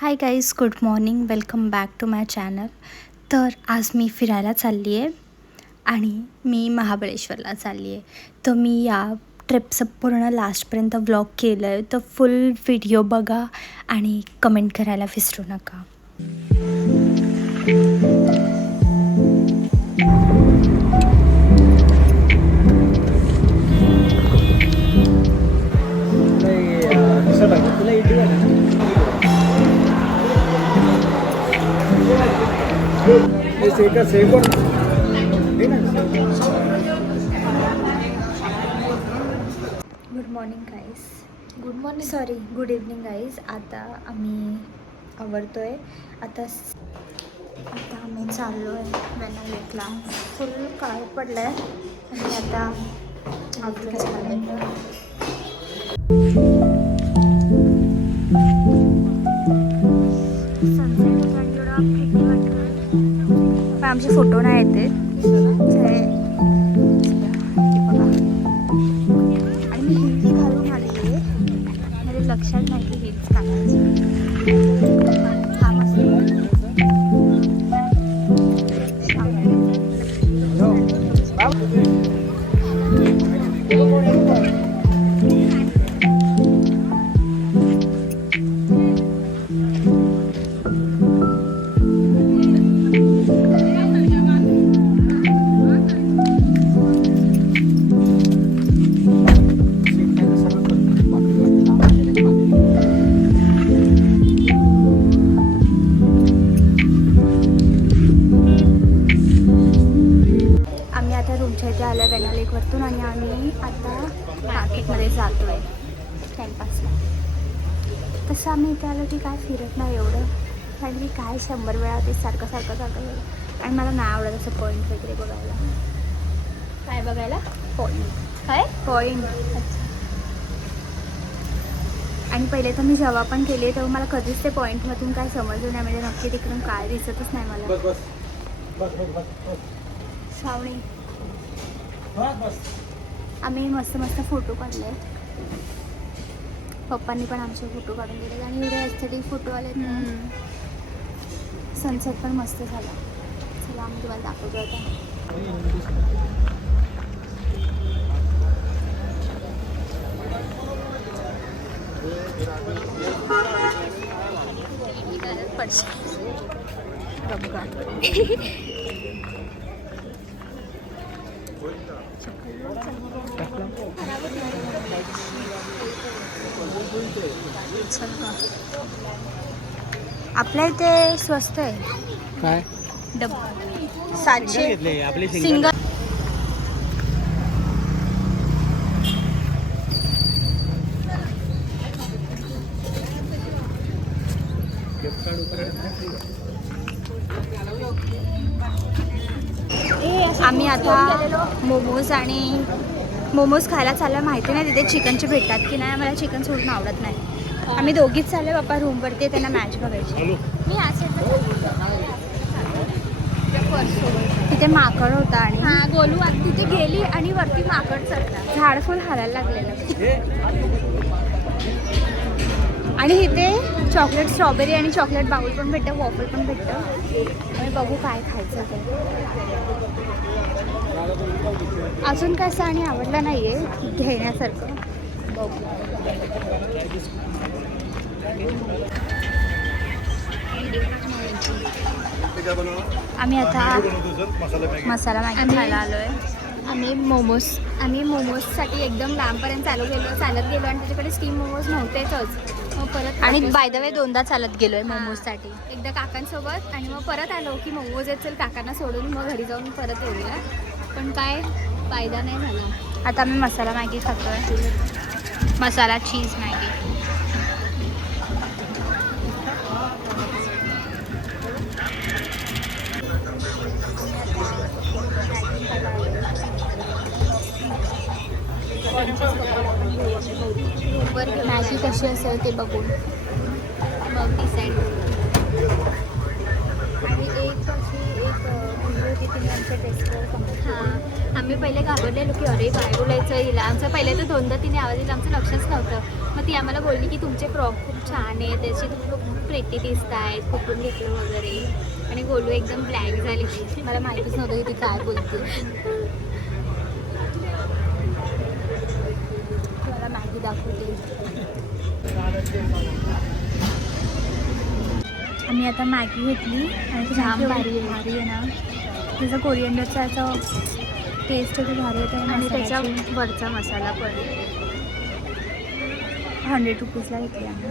High guys, good morning. Welcome back to my channel. तर आज मी फिरायला चालली आहे आणि मी महाबळेश्वरला चालली आहे. तर मी या ट्रिपचं पूर्ण लास्टपर्यंत व्लॉग केलं आहे. तर फुल व्हिडिओ बघा आणि कमेंट करायला विसरू नका. Good morning guys. Good evening guys. आता आम्ही आवरतो आहे. आता आम्ही चाललो आहे वेना लेकला. फुल काळ पडलं आहे आणि आता आवरून चाललो आहे. आमचे फोटो नाही येते आणि मी हिल्स घालून आली आहे. माझ्या लक्षात नाही की हिल्स घालायचं. हा मस्त आलं वेना लेकवरतून आणि आम्ही आता मार्केटमध्ये जातो आहे टाईमपासला. तसं आम्ही इथे आलो की काय फिरत नाही एवढं, कारण की काय 100 वेळा ते सारखं आणि मला नाही आवडत असं पॉईंट वगैरे बघायला. काय बघायला? पॉईंट. अच्छा. आणि पहिले तर मी जेव्हा पण केली तेव्हा मला कधीच ते पॉईंटमधून काय समजलं नाही, म्हणजे नक्की तिकडून काय दिसतच नाही मला. श्रावणी आम्ही मस्त फोटो काढले. पप्पांनी पण आमचे फोटो काढून दिले आणि एवढे एस्थेटिक फोटो आले. सनसेट पण मस्त झाला. चला आम्ही तुम्हाला दाखवतो आता. आपल्या इथे स्वस्त आहे. काय? डब्बा 700 सिंगल. आम्ही आता मोमोज खायला चाललं. माहिती नाही तिथे चिकनचे भेटतात की नाही. मला चिकन सोडून आवडत नाही. आम्ही दोघीच चालले. बाप्पा रूमवरती त्यांना मॅच बघायची. मी तिथे माकड होता आणि गोलू तिथे गेली आणि वरती माकड चढला. झाड फुल हालायला लागलेलं. आणि इथे चॉकलेट स्ट्रॉबेरी आणि चॉकलेट बाउल पण भेटतं, वॉफल पण भेटतं. आणि बघू काय खायचं ते. अजून काय असं आणि आवडलं नाही आहे घेण्यासारखं. बघू. आम्ही आता मसाला मॅगी खायला आलो आहे. आम्ही मोमोजसाठी एकदम लांबपर्यंत चालत गेलो आणि त्याच्याकडे स्टीम मोमोज नव्हतेच. मग परत आणि बाय द वे 2दा चालत गेलो आहे मोमोजसाठी. एकदा काकांसोबत आणि मग परत आलो की मोमोज येतील काकांना सोडून मग घरी जाऊन परत येऊया. पण काय फायदा नाही झाला. आता आम्ही मसाला मॅगी खातो आहे. मसाला चीज मॅगी. मॅगी कशी असेल ते बघून मग डिसाईड. आणि एक होती तिने आमच्या टेस्टवर आम्ही पहिले घाबरलेलो की अरे काय बोलायचं हिला. आमचं पहिले तर 2दा तिने आवाज दिला, आमचं लक्षच नव्हतं. मग ती आम्हाला बोलली की तुमचे फ्रॉक खूप छान आहे, त्याची तुम्ही प्रेटी दिसत आहेत, कुठून घेतलं वगैरे. आणि गोलू एकदम ब्लॅक झाली. मला माहितीच नव्हतं की ती काय बोलते. मला मॅगी दाखवते. आम्ही आता मॅगी घेतली आणि ती जाम भारी आहे ना. त्याचा कोरिअंडरचा याचा टेस्ट होती भारी होता. आणि त्याच्या वरचा मसाला पण 100 रुपीजला घेतली आम्ही.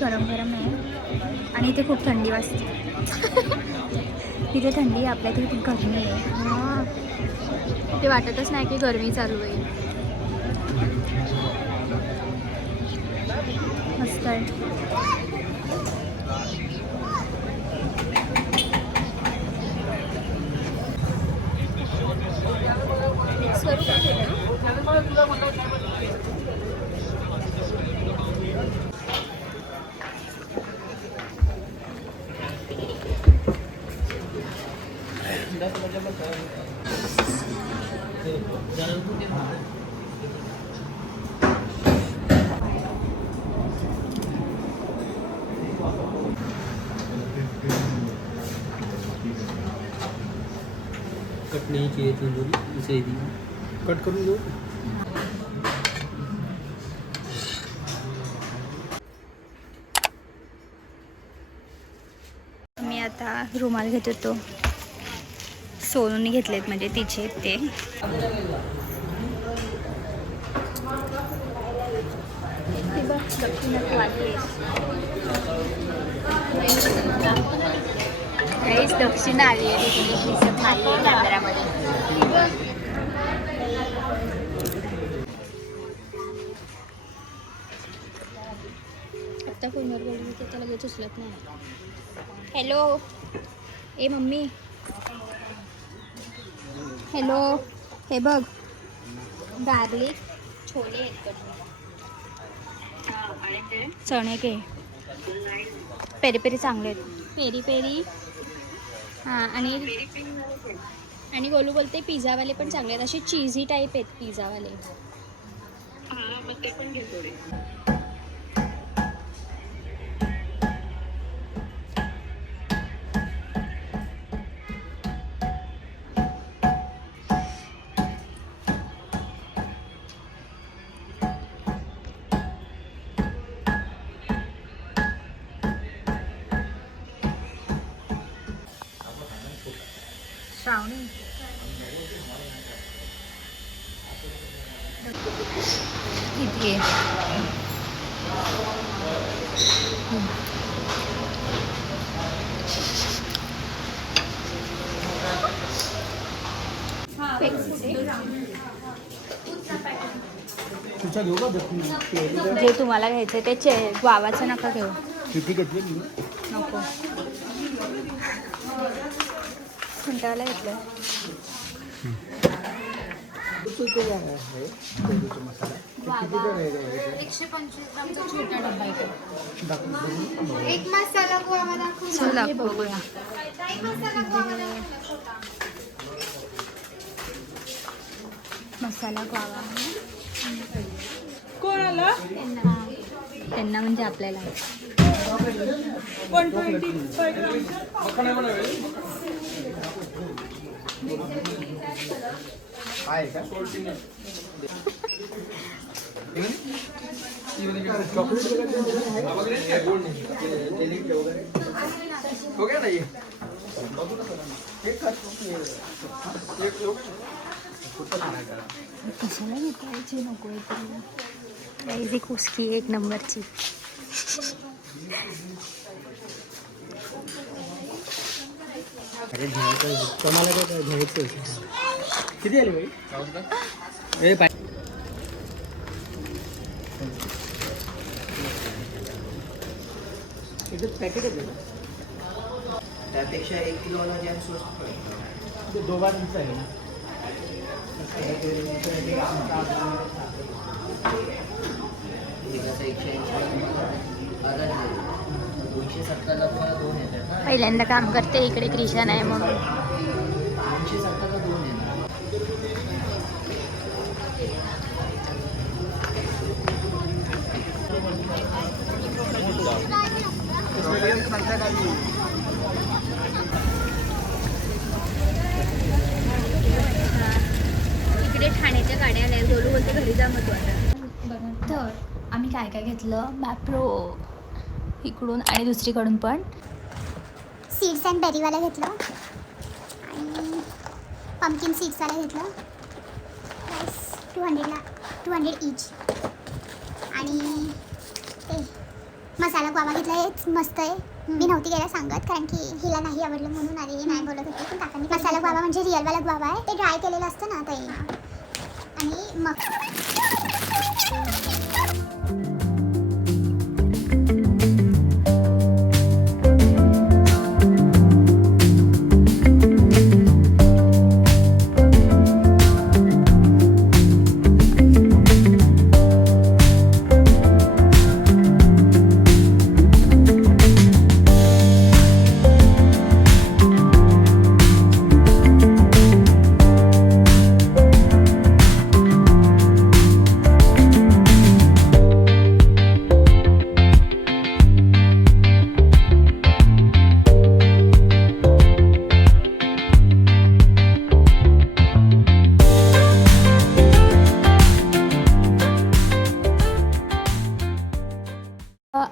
गरम गरम आहे आणि इथे खूप थंडी वाजते. तिथे थंडी आहे, आपल्या इथे खूप गरमी आहे. हां, ते वाटतच नाही की गरमी चालू आहे. मस्त आहे. कट नहीं चाहिए तंदूरी, इसे ही कट करूँ दो. मी आता रुमाल घेत होतो. सोनूने घेतलेत म्हणजे तिचे ते. दक्षिणा आली आहे तिथे कॅमेरामध्ये. आत्ता फोनवर बोलली तर त्याला लगेच उचलत नाही. हॅलो ए मम्मी, हॅलो. हे बघ, गार्लिक छोले आहेत. चणे घे. पेरी पेरी चांगले आहेत. Peri peri. हां, आणि गोलू बोलते पिझ्झावाले पण चांगले आहेत. असे चीझी टाईप आहेत पिझ्झावाले. श्रावणी किती आहे? जे तुम्हाला घ्यायचं ते वावाचं नका घेऊ. नको. घंटाला घेतलं. एक मसाला गोवा दाखव. बघूया. मसाला गोवा कोणाला? त्यांना म्हणजे आपल्याला. 125 आहे का? हो गया ना ये. कशाला विकायची नको आहे कुस्की एक नंबरची. अरे तुम्हाला काय घ्यायचं? किती आले भाई? पॅकेट आहे त्यापेक्षा 1 किलोवाला जॅम स्वस्त पडेल. दोघांचं आहे ना. पहिल्यांदा काम करते इकडे क्रिशन आहे म्हणून. 270ला 2 येणार. इकडे ठाण्याच्या गाड्या आल्या. गोलू बोलते घरी जा मग तू आता. तर आम्ही काय काय घेतलं मॅप्रो इकडून आणि दुसरीकडून पण. सीड्स अँड बेरीवाला घेतलं आणि पंपकिन सीड्सवाला घेतलं. प्राईस 200 इच. आणि ते मसाला गुआवा घेतला. हेच मस्त आहे. मी नव्हती गेला सांगत कारण की हिला नाही आवडलं म्हणून आधी नाही बोलत होते. पण काकांनी मसाला गुआवा म्हणजे रिअलवाला गुआवा आहे. ते ड्राय केलेलं असतं ना ते. आणि मग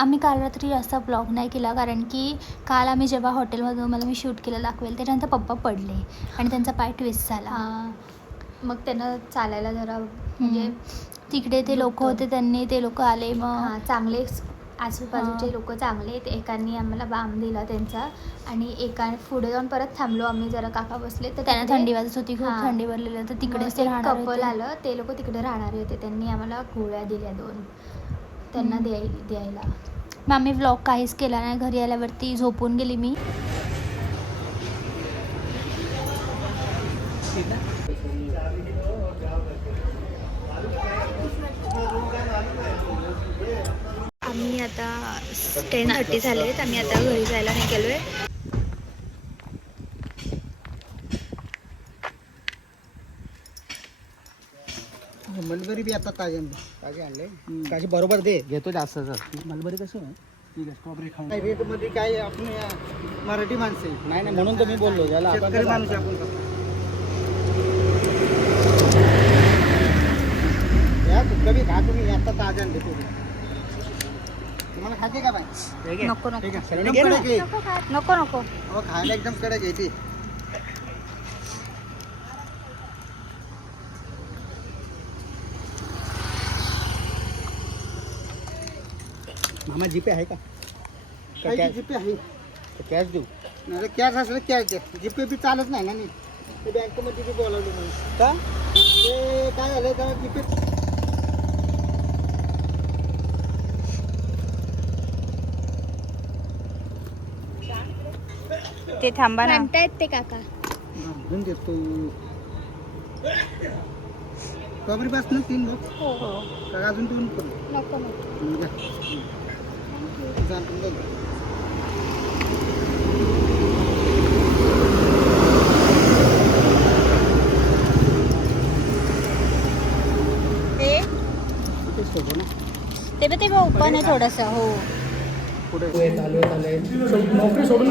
आम्ही काल रात्री जास्त ब्लॉग नाही केला कारण की काल आम्ही जेव्हा हॉटेलमधून मला मी शूट केलं दाखवेल त्याच्यानंतर पप्पा पडले आणि त्यांचा पाय ट्विस्ट झाला. मग त्यांना चालायला जरा म्हणजे तिकडे ते लोक होते त्यांनी ते लोक आले मग चांगले आजूबाजूचे लोक चांगले आहेत. एकांनी आम्हाला बाम दिला त्यांचा आणि एका पुढे जाऊन परत थांबलो आम्ही जरा काका बसले तर त्यांना थंडी वाजत होती खूप थंडी भरलेलं तर तिकडेच ते राहणार कपल आलं ते लोक तिकडे राहणारे होते. त्यांनी आम्हाला गोळ्या दिल्या 2 त्यांना द्यायला. मग आम्ही व्लॉग काहीच केला नाही. घरी आल्यावरती झोपून गेली मी. आम्ही आता 10:30 झाले आहेत. आम्ही आता घरी जायला नाही गेलो आहे. मलबरी बी आता ताजे आणले ताजे बरोबर दे घेतो जास्त मलबरी कशी आहे ठीक आहे स्ट्रॉबेरी खाऊन रेट मध्ये काय आपण मराठी माणसे नाही नाही म्हणून तर मी बोललो याला शेतकरी माणूस आपण या कमी खा तुम्ही आता ताजे आणले तुम्हाला खाते का बाई नको नको ठीक आहे नको नको हो खायला एकदम कडक येते. मामा जीपे आहे का जीपे आहे कॅश देऊ नाही कॅश असलं कॅश द्या. जीपे बी चालत नाही ना नी ते बँकेमध्ये बी बोलावलं म्हणून का ते काय झालं का जीपे ते थांबा ना म्हणतायत ते काका घेऊन देतो. स्ट्रॉबेरी पास ना 3 बॉक्स हो हो का अजून 2 पण नको ते ओपन आहे थोडंसं. हो पुढे नोकरी सोडून